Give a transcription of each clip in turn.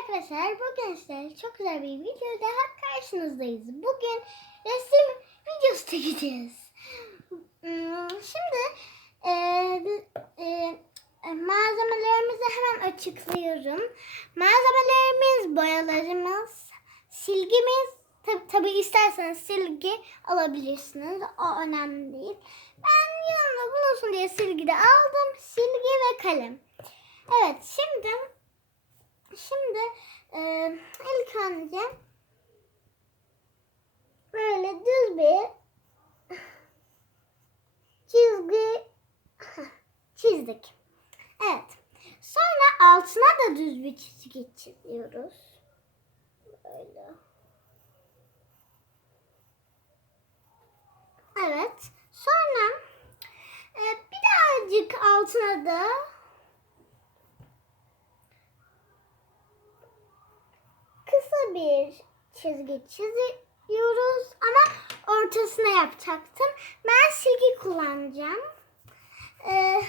arkadaşlar, bugün size çok güzel bir video daha karşınızdayız. Bugün resim videosu çekeceğiz. Hmm, Şimdi e, e, malzemelerimizi hemen açıklıyorum. Malzemelerimiz, boyalarımız, silgimiz, tabi, tabi isterseniz silgi alabilirsiniz. O önemli değil. Ben yanımda bulunsun diye silgi de aldım. Silgi ve kalem. Evet şimdi Şimdi e, ilk önce böyle düz bir çizgi çizdik. Evet. Sonra altına da düz bir çizgi çiziyoruz. Böyle. Evet. Sonra e, birazcık altına da kısa bir çizgi çiziyoruz ama ortasına yapacaktım. Ben silgi kullanacağım. Ee,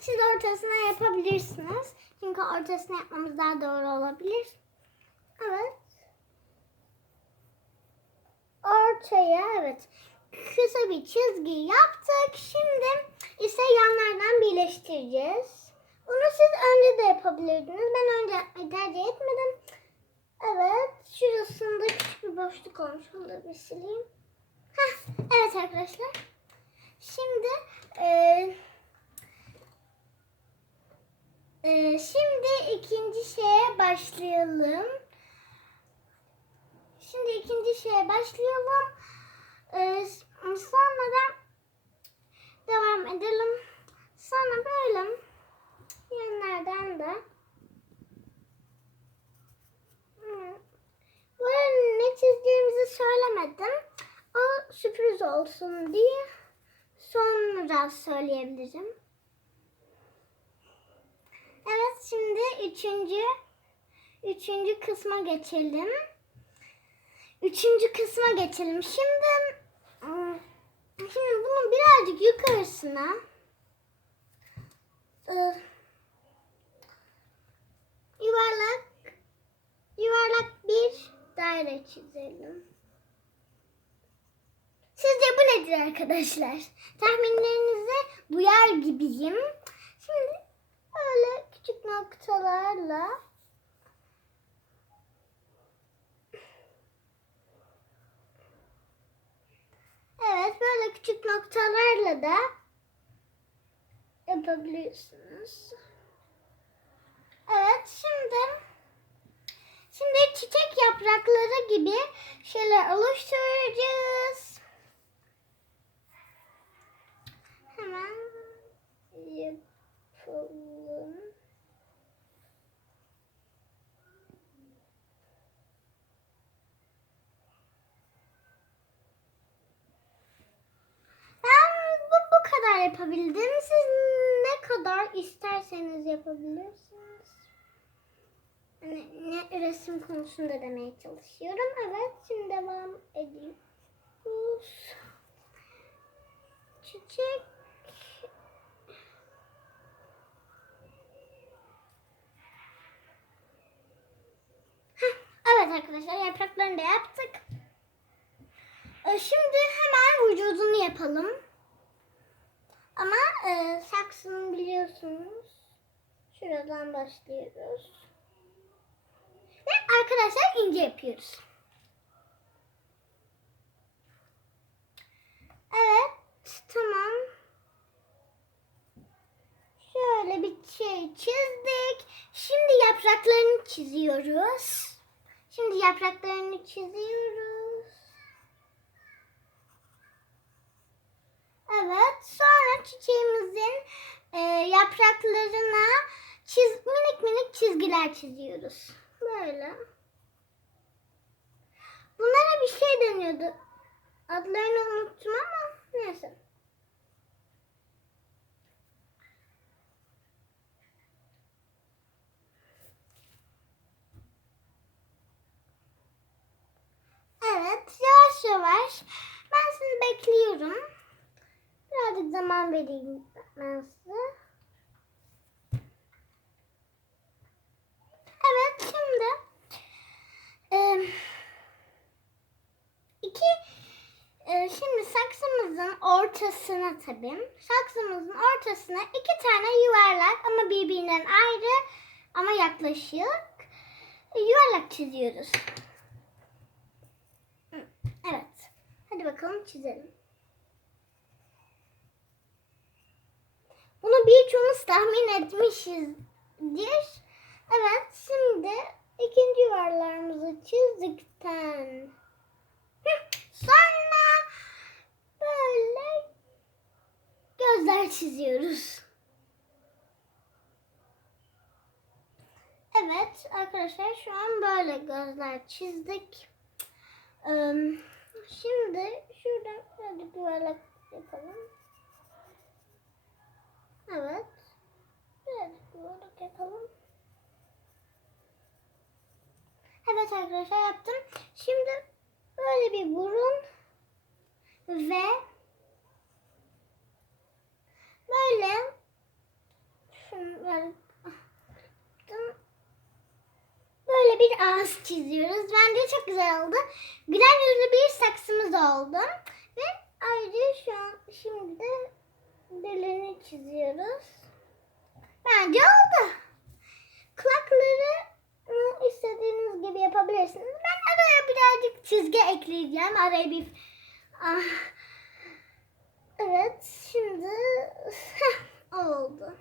siz ortasına yapabilirsiniz. Çünkü ortasına yapmamız daha doğru olabilir. Evet. Ortaya evet kısa bir çizgi yaptık. Şimdi ise yanlardan birleştireceğiz. Bunu siz önce de yapabilirdiniz. Ben önce yapmayı tercih etmedim. Evet. Şurasında küçük bir boşluk olmuş. Onu da bir sileyim. Heh, evet arkadaşlar. Şimdi eee eee, şimdi ikinci şeye başlayalım. Şimdi ikinci şeye başlayalım. Eee, sonra da devam edelim. Sonra böyle yanlardan da Hmm. Bu arada ne çizdiğimizi söylemedim. O sürpriz olsun diye sonra söyleyebilirim. Evet şimdi üçüncü üçüncü kısma geçelim. Üçüncü kısma geçelim. Şimdi hmm, şimdi bunun birazcık yukarısına yuvarlak yuvarlak bir daire çizelim. Nedir arkadaşlar? Tahminlerinizi duyar gibiyim. Şimdi böyle küçük noktalarla Evet böyle küçük noktalarla da yapabilirsiniz. Evet şimdi Şimdi çiçek yaprakları gibi şeyler oluşturacağız. Hemen yapalım. Kadar yapabildim. Siz ne kadar isterseniz yapabilirsiniz. Hani ne resim konusunda demeye çalışıyorum. Evet şimdi devam ediyoruz. Çiçek. Heh, evet arkadaşlar yapraklarını da yaptık. Ee, Şimdi hemen vücudunu yapalım. Ama e, saksını biliyorsunuz. Şuradan başlıyoruz. Ve arkadaşlar ince yapıyoruz. Evet, tamam. Şöyle bir şey çizdik. Şimdi yapraklarını çiziyoruz. Şimdi yapraklarını çiziyoruz. Evet, sonra çiçeğimizin e, yapraklarına çiz, minik minik çizgiler çiziyoruz. Böyle. Bunlara bir şey deniyordu. Adlarını unuttum ama neyse. var. Ben sizi bekliyorum. Birazcık zaman vereyim ben size. Evet şimdi e, iki e, şimdi saksımızın ortasına tabii saksımızın ortasına iki tane yuvarlak ama birbirinden ayrı ama yaklaşık yuvarlak çiziyoruz. Hadi bakalım çizelim. Bunu birçoğumuz tahmin etmişizdir. Evet, şimdi ikinci yuvarlarımızı çizdikten sonra böyle gözler çiziyoruz. Evet arkadaşlar şu an böyle gözler çizdik. Ee, Şimdi şuradan birazcık yuvarlak yapalım. Evet. Birazcık yuvarlak yapalım. Evet arkadaşlar yaptım. Şimdi böyle bir burun ve böyle şunu böyle yaptım. Böyle bir ağız çiziyoruz. Bence çok güzel oldu. Gülen yüzlü bir saksımız oldu. Ve ayrıca şu an şimdi de delirini çiziyoruz. Bence oldu. Kulakları istediğiniz gibi yapabilirsiniz. Ben araya birazcık çizgi ekleyeceğim. Araya bir... Ah. Evet şimdi oldu.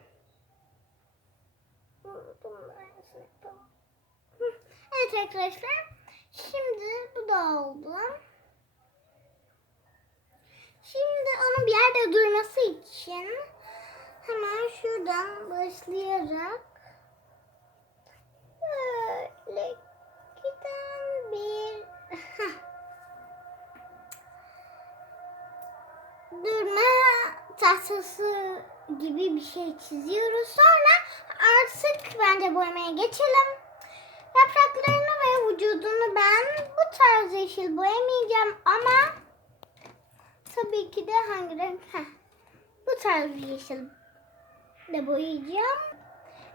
Hı, Evet arkadaşlar. Şimdi bu da oldu. Şimdi onun bir yerde durması için hemen şuradan başlayarak böyle giden bir durma tahtası gibi bir şey çiziyoruz. Sonra artık bence boyamaya geçelim. Yapraklarını ve vücudunu ben bu tarz yeşil boyamayacağım ama tabii ki de hangi renk? Heh, bu tarz yeşil de boyayacağım.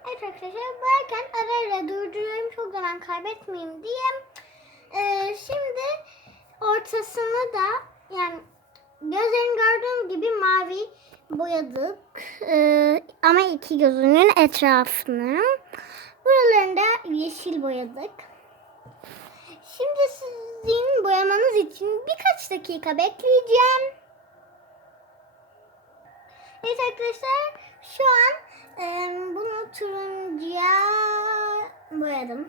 Evet boyarken ara ara durduruyorum çok zaman kaybetmeyeyim diye. Ee, şimdi ortasını da yani gözlerini gördüğüm gibi mavi boyadık. Ee, ama iki gözünün etrafını. Yeşil boyadık. Şimdi sizin boyamanız için birkaç dakika bekleyeceğim. Evet arkadaşlar şu an e, bunu turuncuya boyadım.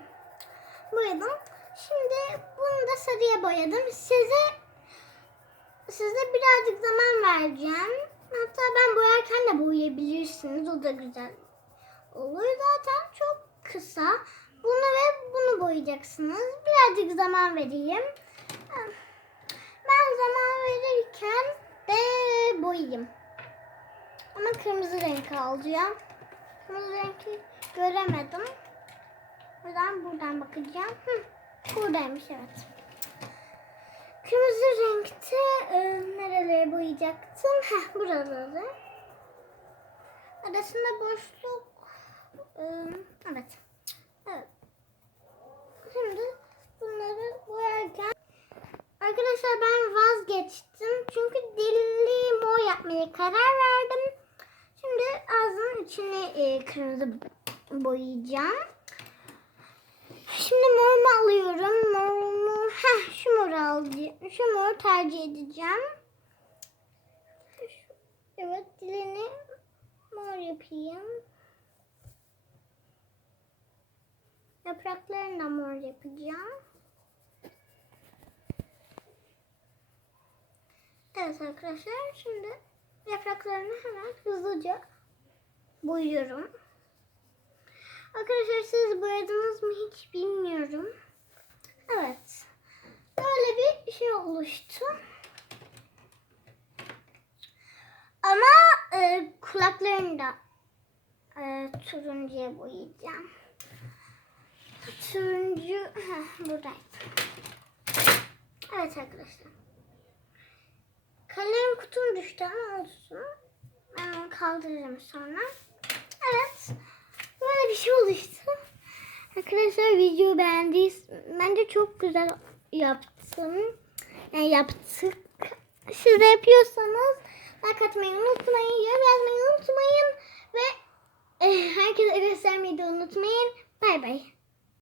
Boyadım. Şimdi bunu da sarıya boyadım. Size size birazcık zaman vereceğim. Hatta ben boyarken de boyayabilirsiniz. O da güzel olur. Zaten çok kısa. Bunu ve bunu boyayacaksınız. Birazcık zaman vereyim. Ben zaman verirken de boyayayım. Ama kırmızı renk alacağım. Kırmızı renki göremedim. Buradan buradan bakacağım. Hı, buradaymış evet. Kırmızı renkte e, nerelere boyayacaktım? Heh, buraları. Arasında boşluk. e, evet. Evet. Şimdi bunları boyarken Arkadaşlar ben vazgeçtim. Çünkü dilli mor yapmaya karar verdim. Şimdi ağzının içine e, kırmızı boyayacağım. Şimdi morumu alıyorum. Morumu, heh, şu moru alacağım. Şu moru tercih edeceğim. Evet dilini mor yapayım. Yapraklarını da mor yapacağım. Evet arkadaşlar şimdi yapraklarını hemen hızlıca boyuyorum. Arkadaşlar siz boyadınız mı hiç bilmiyorum. Evet. Böyle bir şey oluştu. Ama e, kulaklarını da e, turuncuya boyayacağım. Turuncu buradaydı. Evet arkadaşlar. Kalem kutum düştü ama olsun. Ben onu kaldırırım sonra. Evet. Böyle bir şey oluştu. Arkadaşlar video beğendiyseniz bence çok güzel yaptım. Yani yaptık. siz de yapıyorsanız like atmayı unutmayın, yorum yazmayı unutmayın ve eh, herkese göstermeyi de unutmayın. Bay bay.